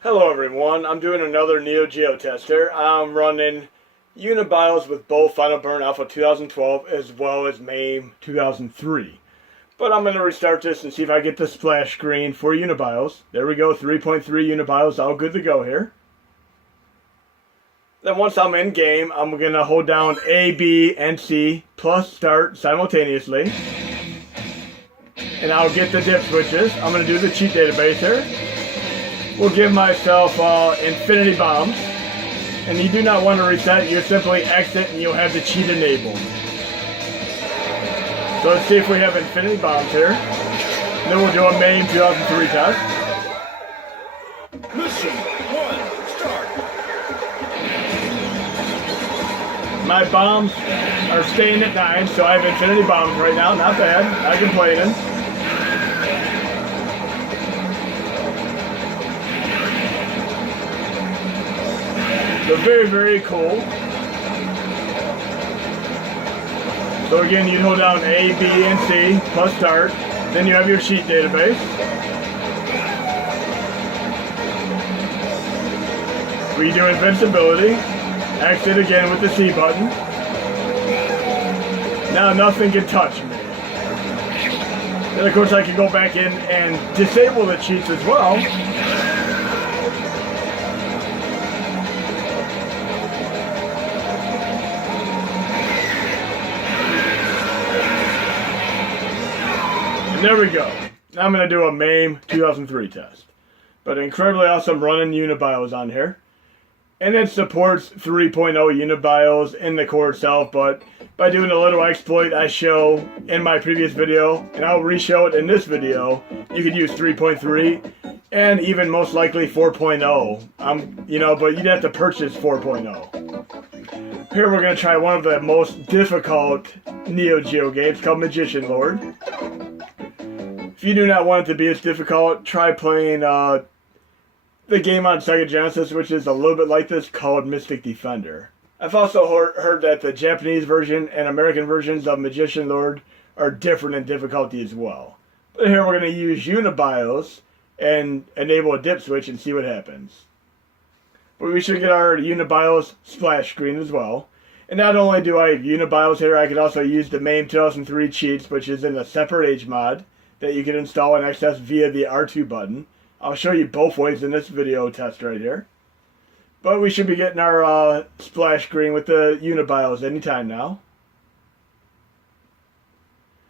Hello everyone, I'm doing another NEO-GEO tester. I'm running UniBIOS with both Final Burn Alpha 2012 as well as MAME 2003. But I'm going to restart this and see if I get the splash screen for UniBIOS. There we go, 3.3 UniBIOS, all good to go here. Then once I'm in game, I'm going to hold down A, B, and C plus start simultaneously. And I'll get the dip switches. I'm going to do the cheat database here. We'll give myself infinity bombs, and you do not want to reset. You simply exit and you'll have the cheat enabled. So let's see if we have infinity bombs here. And then we'll do a MAME 2003 test. Mission 1, start. My bombs are staying at 9, so I have infinity bombs right now. Not bad, not complaining. So very, very cool. So again, you hold down A, B, and C plus start. Then you have your cheat database. We do invincibility. Exit again with the C button. Now nothing can touch me. Then of course I can go back in and disable the cheats as well. There we go. Now I'm going to do a MAME 2003 test. But incredibly awesome running UniBIOS on here. And it supports 3.0 UniBIOS in the core itself, but by doing a little exploit I show in my previous video, and I'll re-show it in this video, you could use 3.3 and even most likely 4.0. But you'd have to purchase 4.0. Here we're going to try one of the most difficult NEO-GEO games called Magician Lord. If you do not want it to be as difficult, try playing the game on Sega Genesis, which is a little bit like this, called Mystic Defender. I've also heard that the Japanese version and American versions of Magician Lord are different in difficulty as well. But here we're going to use UniBIOS and enable a dip switch and see what happens. But we should get our UniBIOS splash screen as well. And not only do I have UniBIOS here, I can also use the MAME 2003 cheats, which is in a separate HMod that you can install and access via the R2 button. I'll show you both ways in this video test right here. But we should be getting our splash screen with the UniBIOS anytime now.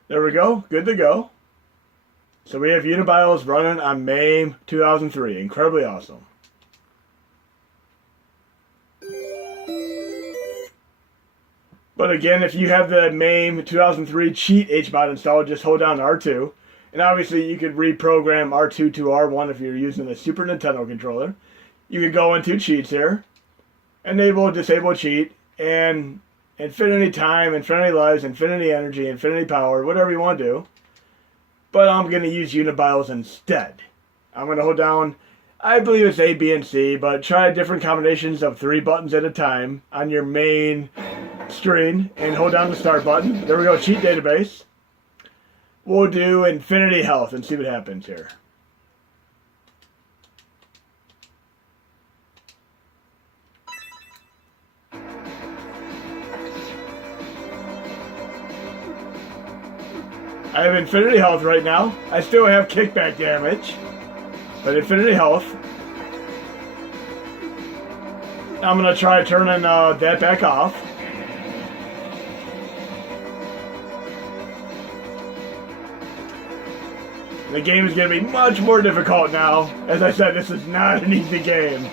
There we go, good to go. So we have UniBIOS running on MAME 2003, incredibly awesome. But again, if you have the MAME 2003 cheat HMod installed, just hold down R2. And obviously you could reprogram R2 to R1 if you're using a Super Nintendo controller. You could go into cheats here, enable, disable cheat, and infinity time, infinity lives, infinity energy, infinity power, whatever you want to do. But I'm going to use UniBIOS instead. I'm going to hold down, I believe it's A, B, and C, but try different combinations of 3 buttons at a time on your main screen and hold down the start button. There we go, cheat database. We'll do infinity health and see what happens here. I have infinity health right now. I still have kickback damage, but infinity health. I'm going to try turning that back off. The game is going to be much more difficult now. As I said, this is not an easy game.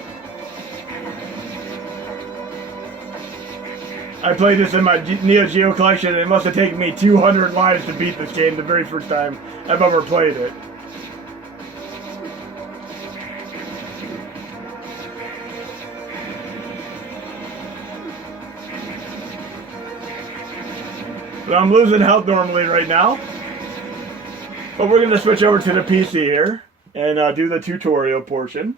I played this in my NEO-GEO collection, and it must have taken me 200 lives to beat this game the very first time I've ever played it. But I'm losing health normally right now. But we're going to switch over to the PC here and do the tutorial portion.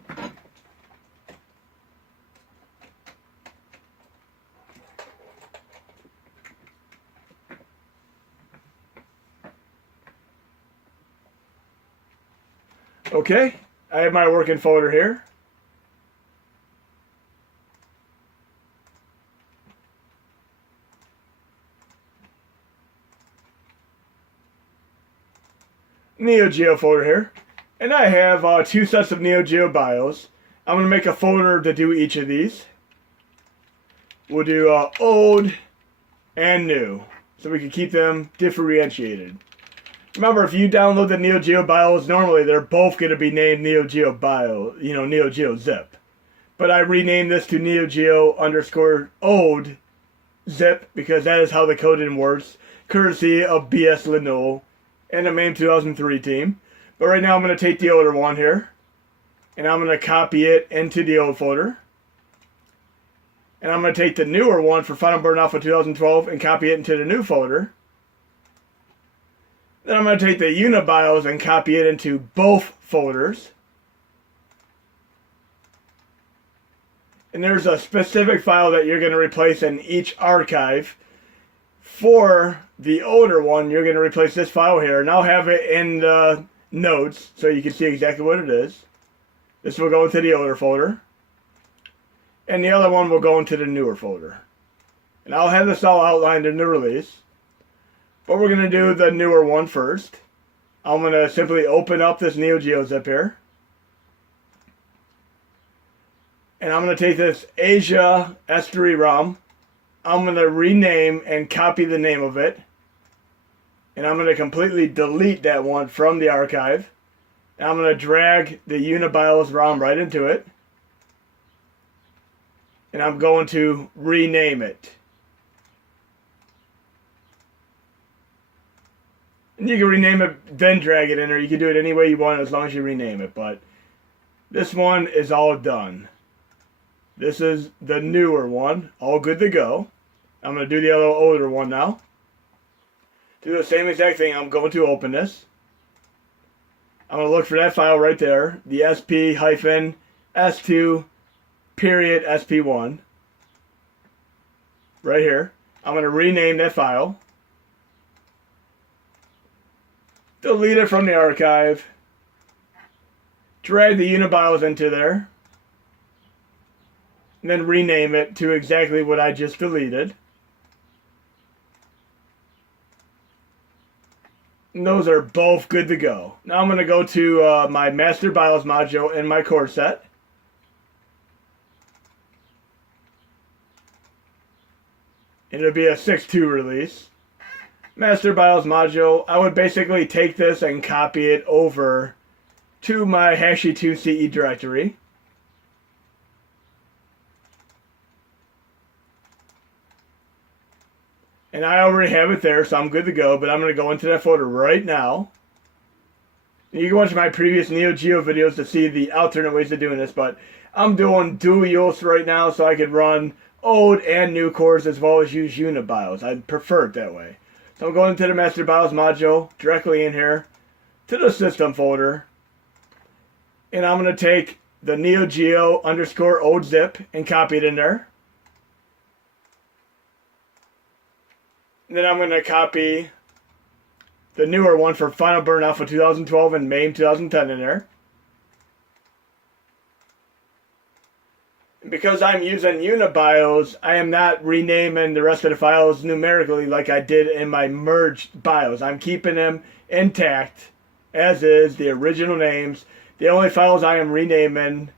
Okay, I have my working folder here. NEO-GEO folder here. And I have 2 sets of NEO-GEO BIOS. I'm going to make a folder to do each of these. We'll do old and new, so we can keep them differentiated. Remember, if you download the NEO-GEO BIOS, normally they're both going to be named NEO-GEO BIOS, NEO-GEO zip. But I renamed this to NEO-GEO _ old zip because that is how the coding works, courtesy of BsLeNuL and the MAME 2003 team. But right now I'm going to take the older one here, and I'm going to copy it into the old folder. And I'm going to take the newer one for Final Burn Alpha 2012 and copy it into the new folder. Then I'm going to take the UniBIOS and copy it into both folders. And there's a specific file that you're going to replace in each archive. For the older one, you're going to replace this file here. And I'll have it in the notes so you can see exactly what it is. This will go into the older folder. And the other one will go into the newer folder. And I'll have this all outlined in the release. But we're going to do the newer one first. I'm going to simply open up this NEO-GEO zip here. And I'm going to take this Asia S3ROM. I'm going to rename and copy the name of it. And I'm going to completely delete that one from the archive. And I'm going to drag the UniBIOS ROM right into it. And I'm going to rename it. And you can rename it, then drag it in, or you can do it any way you want as long as you rename it. But this one is all done. This is the newer one, all good to go. I'm going to do the other older one now. Do the same exact thing. I'm going to open this. I'm going to look for that file right there, the sp-s2 period sp1 right here. I'm going to rename that file, delete it from the archive, drag the UniBIOS into there, and then rename it to exactly what I just deleted. And those are both good to go. Now I'm going to go to my master BIOS module in my core set. It'll be a 6.2 release. Master BIOS module, I would basically take this and copy it over to my Hashi2 CE directory. And I already have it there, so I'm good to go, but I'm going to go into that folder right now. You can watch my previous NEO-GEO videos to see the alternate ways of doing this, but I'm doing dual use right now so I could run old and new cores as well as use UniBIOS. I prefer it that way. So I'm going to the master BIOS module directly in here to the system folder, and I'm going to take the NEO-GEO _ old zip and copy it in there. And then I'm going to copy the newer one for Final Burn Alpha 2012 and MAME 2010 in there. And because I'm using UniBIOS, I am not renaming the rest of the files numerically like I did in my merged BIOS. I'm keeping them intact as is, the original names. The only files I am renaming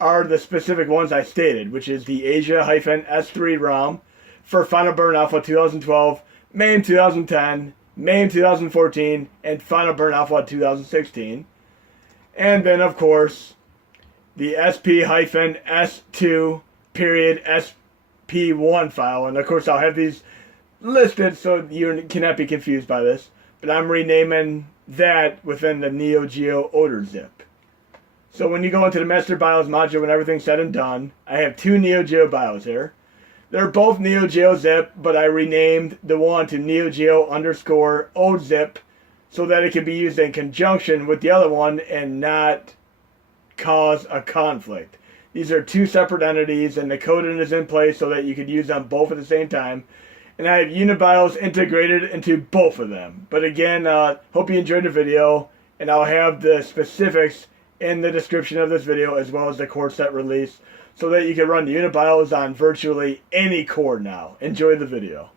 are the specific ones I stated, which is the Asia-S3ROM for Final Burn Alpha 2012, MAME 2010, MAME 2014, and Final Burn Alpha 2016. And then, of course, the sp-s2 period sp1 file. And, of course, I'll have these listed so you cannot be confused by this. But I'm renaming that within the NEO-GEO older zip. So when you go into the master BIOS module when everything's said and done, I have 2 NEO-GEO BIOS here. They're both NEO-GEO zip, but I renamed the one to NEO-GEO _ old zip so that it can be used in conjunction with the other one and not cause a conflict. These are 2 separate entities, and the coding is in place so that you can use them both at the same time. And I have UniBIOS integrated into both of them. But again, hope you enjoyed the video, and I'll have the specifics in the description of this video as well as the core set release, so that you can run the UniBIOS on virtually any core now. Enjoy the video.